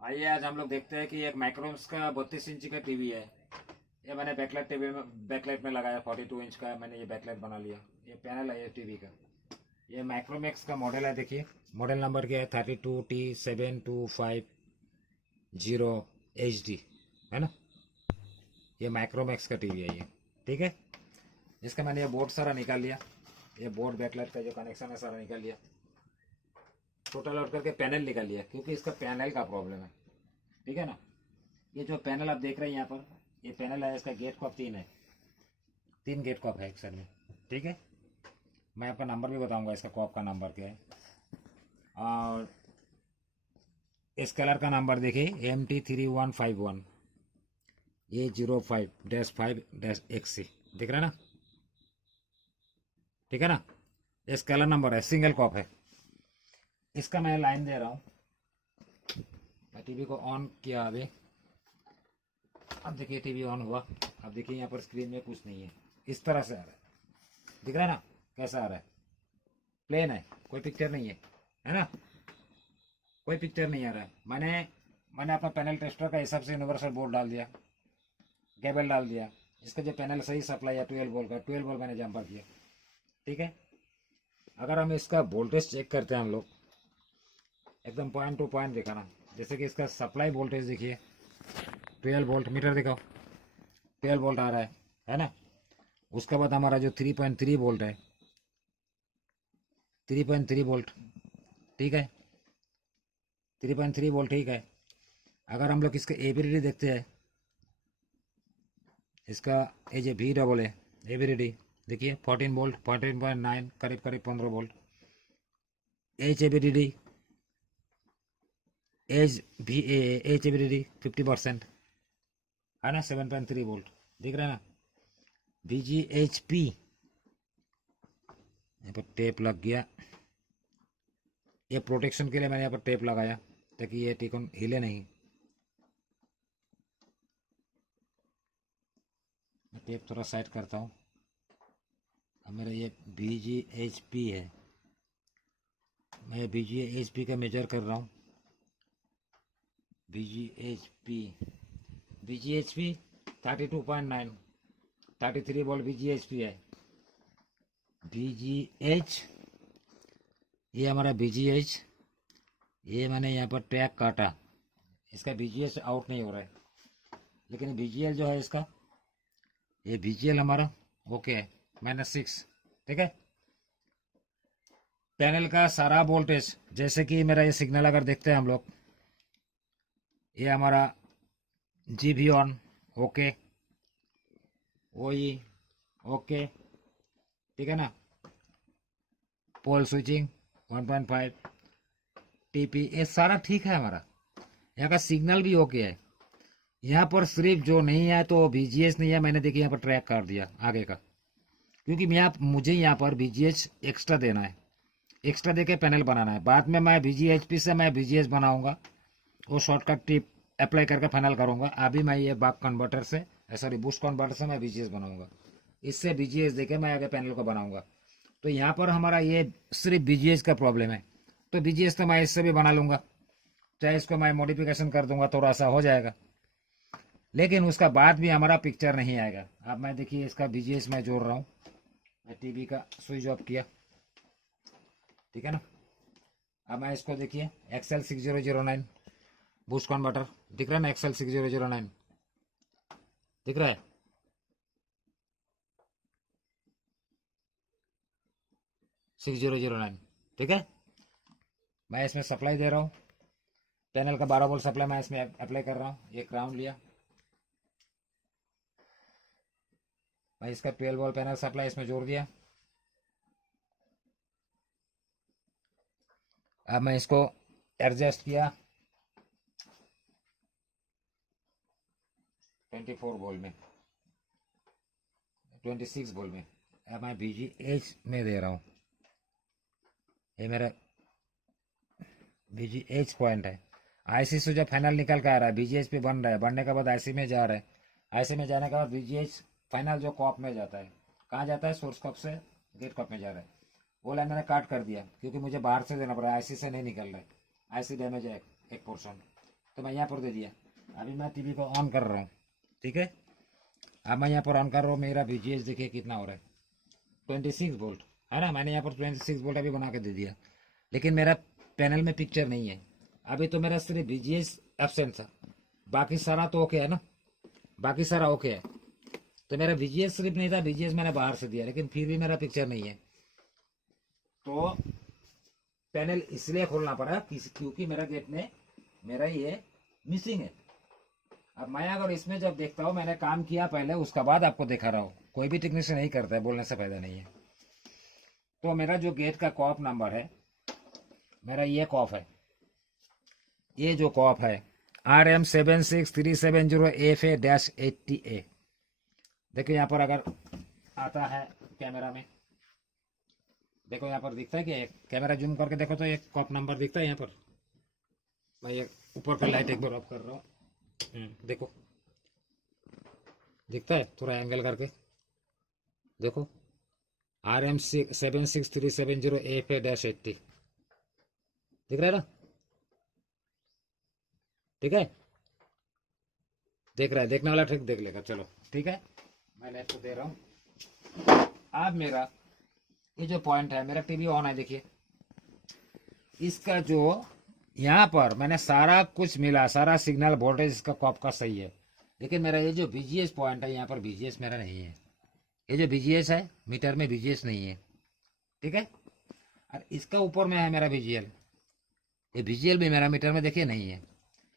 आइए आज हम लोग देखते हैं कि एक माइक्रोमैक्स का 32 इंच का टीवी है। ये मैंने बैकलाइट टीवी में बैकलाइट में लगाया 42 इंच का मैंने ये बैकलाइट बना लिया। ये पैनल है ये टीवी का। ये माइक्रोमैक्स का मॉडल है। देखिए मॉडल नंबर क्या है 32T7250HD है ना। ये माइक्रोमैक्स का टीवी है ये। ठीक है। इसका मैंने ये बोर्ड सारा निकाल लिया। ये बोर्ड बैकलाइट का जो कनेक्शन है सारा निकाल लिया। टोटल आउट करके पैनल निकाल लिया क्योंकि इसका पैनल का प्रॉब्लम है। ठीक है ना। ये जो पैनल आप देख रहे हैं यहाँ पर ये पैनल है। इसका गेट कॉप 3 है। 3 गेट कॉप है एक साइड में। ठीक है। मैं आपका नंबर भी बताऊंगा इसका कॉप का नंबर क्या है। और इस कलर का नंबर देखिए MT3151 A05-5-XC दिख रहा है ना। ठीक है ना। इस कलर नंबर है सिंगल कॉप है। इसका मैं लाइन दे रहा हूँ। मैं टीवी को ऑन किया अभी। अब देखिए टीवी ऑन हुआ। अब देखिए यहाँ पर स्क्रीन में कुछ नहीं है। इस तरह से आ रहा है। दिख रहा है ना कैसा आ रहा है। प्लेन है कोई पिक्चर नहीं है ना। कोई पिक्चर नहीं आ रहा है। मैंने अपना पैनल टेस्टर का हिसाब से यूनिवर्सल बोर्ड डाल दिया। केबल डाल दिया। इसका जो पैनल सही सप्लाई है 12 वोल्ट का 12 वोल्ट मैंने जंपर किया। ठीक है। अगर हम इसका वोल्टेज चेक करते हैं हम लोग एकदम पॉइंट टू पॉइंट दिखाना। जैसे कि इसका सप्लाई वोल्टेज देखिए 12 वोल्ट मीटर दिखाओ 12 वोल्ट आ रहा है ना। उसके बाद हमारा जो 3.3 वोल्ट है 3.3 वोल्ट। ठीक है 3.3 वोल्ट ठीक है। अगर हम लोग इसका एबिलिटी देखते हैं इसका ये जो भी डबल है एबिलिटी देखिए 14 वोल्ट 14.9 करीब करीब 15 volt. H ability H ability 50% है ना 7.3 वोल्ट दिख रहा है ना। VGHP यहाँ पर टेप लग गया। ये प्रोटेक्शन के लिए मैंने यहाँ पर टेप लगाया ताकि ये टिकन हिले नहीं। मैं टेप थोड़ा साइड करता हूँ। अब मेरा ये VGHP है। मैं VGHP का मेजर कर रहा हूँ। VGHP 32.9 33 वोल्ट VGHP है। VGH ये हमारा VGH ये मैंने यहाँ पर टैग काटा। इसका VGH आउट नहीं हो रहा है लेकिन VGL जो है इसका ये VGL हमारा ओके है -6। ठीक है। पैनल का सारा वोल्टेज जैसे कि मेरा ये सिग्नल अगर देखते हैं हम लोग ये हमारा GB on okay OE okay. ठीक है ना। पोल स्विचिंग 1.5 TP ये सारा ठीक है हमारा। यहाँ का सिग्नल भी ओके है। यहाँ पर सिर्फ जो नहीं है तो VGH नहीं है। मैंने देखिए यहाँ पर ट्रैक कर दिया आगे का क्योंकि मुझे यहाँ पर VGH एक्स्ट्रा देना है। एक्स्ट्रा देके पैनल बनाना है। बाद में मैं VGHP से मैं VGH बनाऊंगा वो शॉर्टकट टिप अप्लाई करके फाइनल करूंगा। अभी मैं ये बक कन्वर्टर से सॉरी बूस्ट कन्वर्टर से मैं VGH बनाऊंगा। इससे VGH देके मैं आगे पैनल को बनाऊंगा। तो यहाँ पर हमारा ये सिर्फ VGH का प्रॉब्लम है। तो VGH तो मैं इससे भी बना लूंगा चाहे इसको मैं मॉडिफिकेशन कर दूंगा थोड़ा सा हो जाएगा। लेकिन उसका बाद भी हमारा पिक्चर नहीं आएगा। अब मैं देखिए इसका VGH मैं जोड़ रहा हूँ। मैं टीवी का स्विच ऑफ किया। ठीक है ना। अब मैं इसको देखिए XL6009 बूस्ट कन्वर्टर दिख रहा है ना। XL6009 दिख रहा है। $6009 ठीक है। मैं इसमें सप्लाई दे रहा हूँ। पैनल का 12 वोल्ट सप्लाई मैं इसमें अप्लाई कर रहा हूँ। एक राउंड लिया। मैं इसका 12 वोल्ट पैनल सप्लाई इसमें जोड़ दिया। अब मैं इसको एडजस्ट किया 24 वोल्ट में 26 वोल्ट में। अब मैं VGH में दे रहा हूँ। ये मेरा VGH पॉइंट है। IC से जो फाइनल निकल के आ रहा है VGH पे बन रहा है। बनने के बाद IC में जा रहा है। IC में जाने के बाद VGH फाइनल जो कॉप में जाता है। कहाँ जाता है सोर्स कॉप से गेट कॉप में जा रहा है। वो लाइन मैंने काट कर दिया क्योंकि मुझे बाहर से देना पड़ा है। IC से नहीं निकल रहा है। IC डैमेज है एक पोर्शन तो मैं यहाँ पर दे दिया। अभी मैं टीवी को ऑन कर रहा हूँ, ठीक है। अब मैं यहाँ पर ऑन कर रहा हूँ, मेरा VGS देखिए कितना हो रहा है, 26 वोल्ट है ना। मैंने यहाँ पर 26 वोल्ट अभी बना के दे दिया, लेकिन मेरा पैनल में पिक्चर नहीं है। अभी तो मेरा सिर्फ VGS एब्सेंट था, बाकी सारा तो ओके है ना, बाकी सारा ओके है। तो मेरा VGS सिर्फ नहीं था, VGS मैंने बाहर से दिया, लेकिन फिर भी मेरा पिक्चर नहीं है। तो पैनल इसलिए खोलना पड़ा क्योंकि मेरा गेट में मेरा ये मिसिंग है। अब मैं अगर इसमें जब देखता हूँ मैंने काम किया पहले, उसका बाद आपको दिखा रहा हूँ, कोई भी टेक्नीशियन नहीं करता है, बोलने से फायदा नहीं है। तो मेरा जो गेट का कॉप नंबर है, मेरा ये कॉप है, ये जो कॉप है RM76370FA-80A। देखो यहाँ पर अगर आता है कैमरा में, देखो यहाँ पर दिखता है कि कैमरा जूम करके देखो तो एक कॉप नंबर दिखता है यहाँ पर। मैं ये ऊपर का लाइट एक बार ऑफ कर रहा हूँ, देखो दिखता है, थोड़ा एंगल करके देखो, RM76370FA-80 दिख रहा है ना, ठीक है। देख रहा है, देखने वाला ठीक देख लेगा, चलो ठीक है। मैं नेट को दे रहा हूँ। अब मेरा ये जो पॉइंट है, मेरा टीवी ऑन है, देखिए इसका जो यहाँ पर मैंने सारा कुछ मिला, सारा सिग्नल वोल्टेज इसका कॉप का सही है, लेकिन मेरा ये जो VGS पॉइंट है, यहाँ पर VGS मेरा नहीं है। ये जो VGS है मीटर में VGS नहीं है, ठीक है। और इसका ऊपर में है मेरा VGL, ये VGL भी मेरा मीटर में देखिए नहीं है।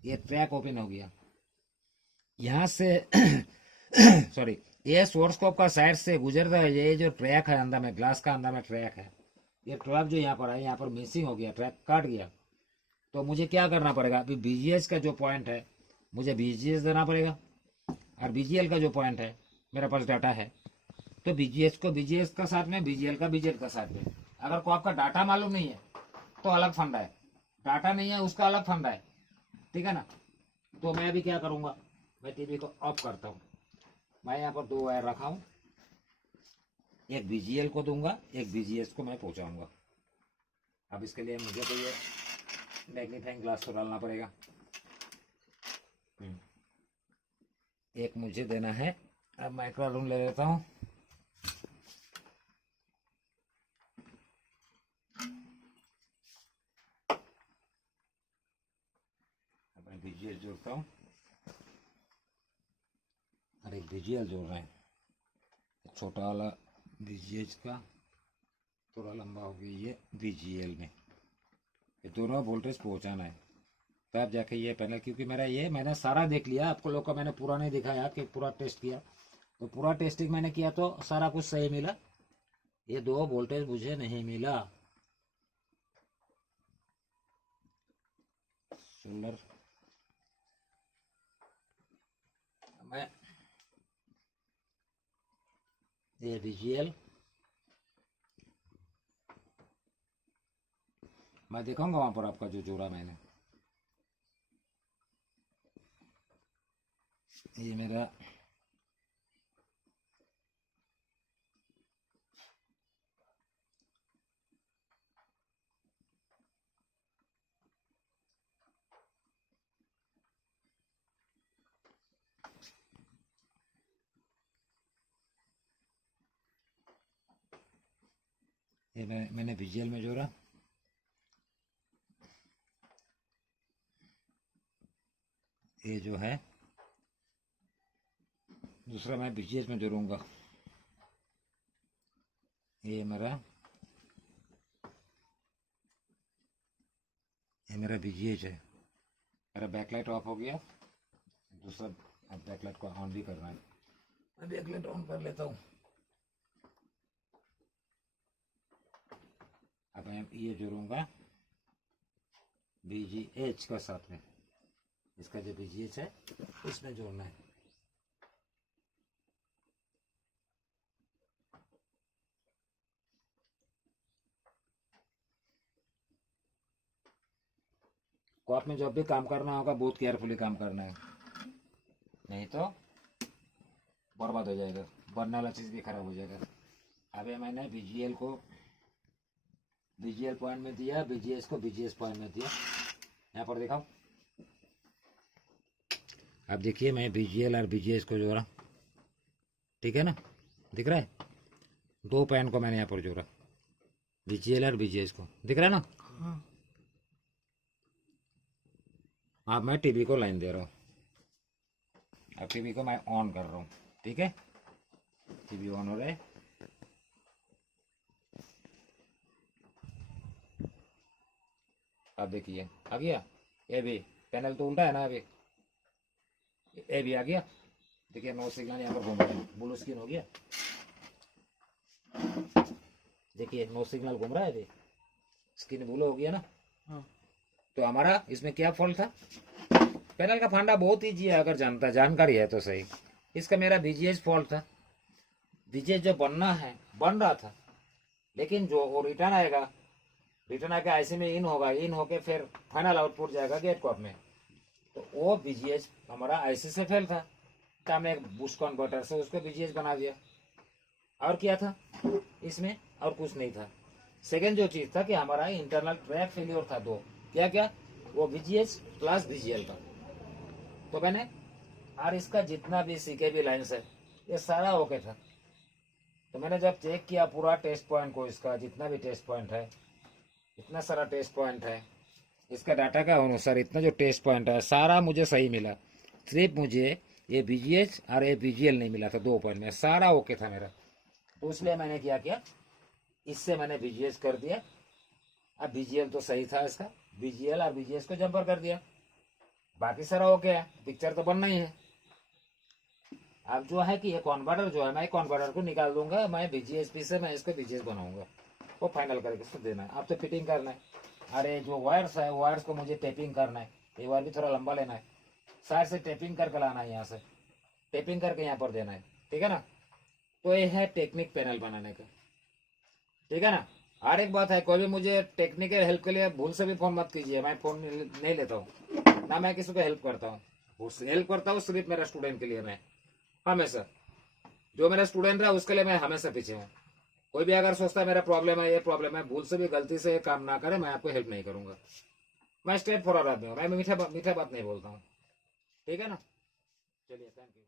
ये ट्रैक ओपन हो गया यहाँ से सॉरी, ये सोर्स कोप का साइड से गुजरता है, ये जो ट्रैक है अंदर में, ग्लास का अंदर में ट्रैक है, ये ट्रैक जो यहाँ पर है, यहाँ पर मिसिंग हो गया, ट्रैक काट गया। तो मुझे क्या करना पड़ेगा, अभी VGS का जो पॉइंट है मुझे VGS देना पड़ेगा, और VGL का जो पॉइंट है मेरे पास डाटा है, तो VGS को VGS का साथ में, VGL का VGL का साथ में। अगर को आपका डाटा मालूम नहीं है तो अलग फंडा है, डाटा नहीं है उसका अलग फंडा है, ठीक है ना। तो मैं अभी क्या करूँगा, मैं टीवी को ऑफ करता हूँ। मैं यहाँ पर 2 वायर रखा हूँ, एक VGL को दूंगा, एक VGS को मैं पहुँचाऊँगा। अब इसके लिए मुझे तो ये मैग्नीफाइंग ग्लास को डालना पड़ेगा, एक मुझे देना है। अब माइक्रो रूम ले लेता हूँ, अब मैं VGS जोड़ता हूँ और एक VGL जोड़ रहे हैं। छोटा वाला VGS का थोड़ा लंबा हो गया, ये VGL में ये दोनों वोल्टेज पहुंचाना है, तब जाके ये पैनल, क्योंकि मेरा ये मैंने सारा देख लिया, आपको लोग का मैंने पूरा नहीं दिखाया कि पूरा टेस्ट किया, तो पूरा टेस्टिंग मैंने किया तो सारा कुछ सही मिला, ये 2 वोल्टेज मुझे नहीं मिला। सोलर मैं ये VGL मैं दिखाऊंगा वहां पर आपका जो जोड़ा मैंने, ये मेरा ये मैंने VGL में जोड़ा, ये जो है दूसरा मैं VGS में जोड़ूंगा। ये मेरा VGS है। मेरा बैकलाइट ऑफ हो गया, दूसरा अब बैकलाइट को ऑन भी करना है, मैं बैकलाइट ऑन कर लेता हूँ। अब मैं ये जोड़ूंगा VGH का साथ में, इसका जो VGH है उसमें जोड़ना है। कॉप में जब भी काम करना होगा बहुत केयरफुली काम करना है, नहीं तो बर्बाद हो जाएगा, बनने वाला चीज़ भी खराब हो जाएगा। अभी मैंने VGL को VGL पॉइंट में दिया, VGS को VGS पॉइंट में दिया, यहाँ पर दिखाओ, अब देखिए मैं BGL और BGS को जोड़ा, ठीक है ना, दिख रहा है, दो पैन को मैंने यहाँ पर जोड़ा, BGL और BGS को, दिख रहा है ना। हाँ। अब मैं टीवी को लाइन दे रहा हूँ, अब टीवी को मैं ऑन कर रहा हूँ, ठीक है, टीवी ऑन हो रहा है। अब देखिए आ गया, ये भी पैनल तो उल्टा है ना, अभी ये भी आ गया, देखिए नो सिग्नल यहाँ पर घूम रहा है, ब्लू स्क्रीन हो गया, देखिए नो सिग्नल घूम रहा है, अभी स्क्रीन ब्लू हो गया ना। हाँ। तो हमारा इसमें क्या फॉल्ट था, पैनल का फंडा बहुत ईजी है, अगर जानकारी है तो सही। इसका मेरा BGS फॉल्ट था, BGS जो बनना है बन रहा था, लेकिन जो वो रिटर्न आएगा, रिटर्न आके IC में इन होगा, इन होके फिर फाइनल आउटपुट जाएगा गेट कॉप में, तो वो BGS हमारा IC से फेल था, तो हमने एक बूस्ट कन्वर्टर से उसको BGS बना दिया। और क्या था इसमें, और कुछ नहीं था। सेकेंड जो चीज़ था कि हमारा इंटरनल ट्रैक फेलियर था दो, क्या क्या, वो BGS प्लस BGL का। तो मैंने और इसका जितना भी CKB लाइन्स है ये सारा ओके था। तो मैंने जब चेक किया पूरा टेस्ट पॉइंट को, इसका जितना भी टेस्ट पॉइंट है, इतना सारा टेस्ट पॉइंट है, इसका डाटा का अनुसार इतना जो टेस्ट पॉइंट है सारा मुझे सही मिला, सिर्फ मुझे ये BGS और ये BGL नहीं मिला था, 2 पॉइंट में सारा ओके था मेरा। तो इसलिए मैंने क्या किया, इससे मैंने BGS कर दिया। अब BGL तो सही था इसका, BGL और BGS को जंपर कर दिया, बाकी सारा ओके है, पिक्चर तो बनना ही है। अब जो है कि ये कन्वर्टर जो है, मैं कन्वर्टर को निकाल दूंगा, मैं BGSP से मैं इसको BGS बनाऊंगा, वो फाइनल करके इसको देना है। अब तो फिटिंग करना है, अरे जो वायर्स है वायर्स को मुझे टेपिंग करना है, ये वायर भी थोड़ा लंबा लेना है, साइड से टेपिंग करके लाना है, यहाँ से टेपिंग करके यहाँ पर देना है, ठीक है ना। तो ये है टेक्निक पैनल बनाने का, ठीक है ना। और एक बात है, कोई भी मुझे टेक्निकल हेल्प के लिए भूल से भी फोन मत कीजिए, मैं फोन नहीं लेता हूँ ना, मैं किसी को हेल्प करता हूँ, हेल्प करता हूँ सिर्फ मेरा स्टूडेंट के लिए। मैं हमेशा जो मेरा स्टूडेंट है उसके लिए मैं हमेशा पीछे हूँ। कोई भी अगर सोचता है मेरा प्रॉब्लम है, ये प्रॉब्लम है, भूल से भी गलती से ये काम ना करे, मैं आपको हेल्प नहीं करूंगा। मैं स्ट्रेट फॉरवर्ड आदमी हूँ, मैं मीठा मीठा बात नहीं बोलता हूँ, ठीक है ना। चलिए, थैंक यू।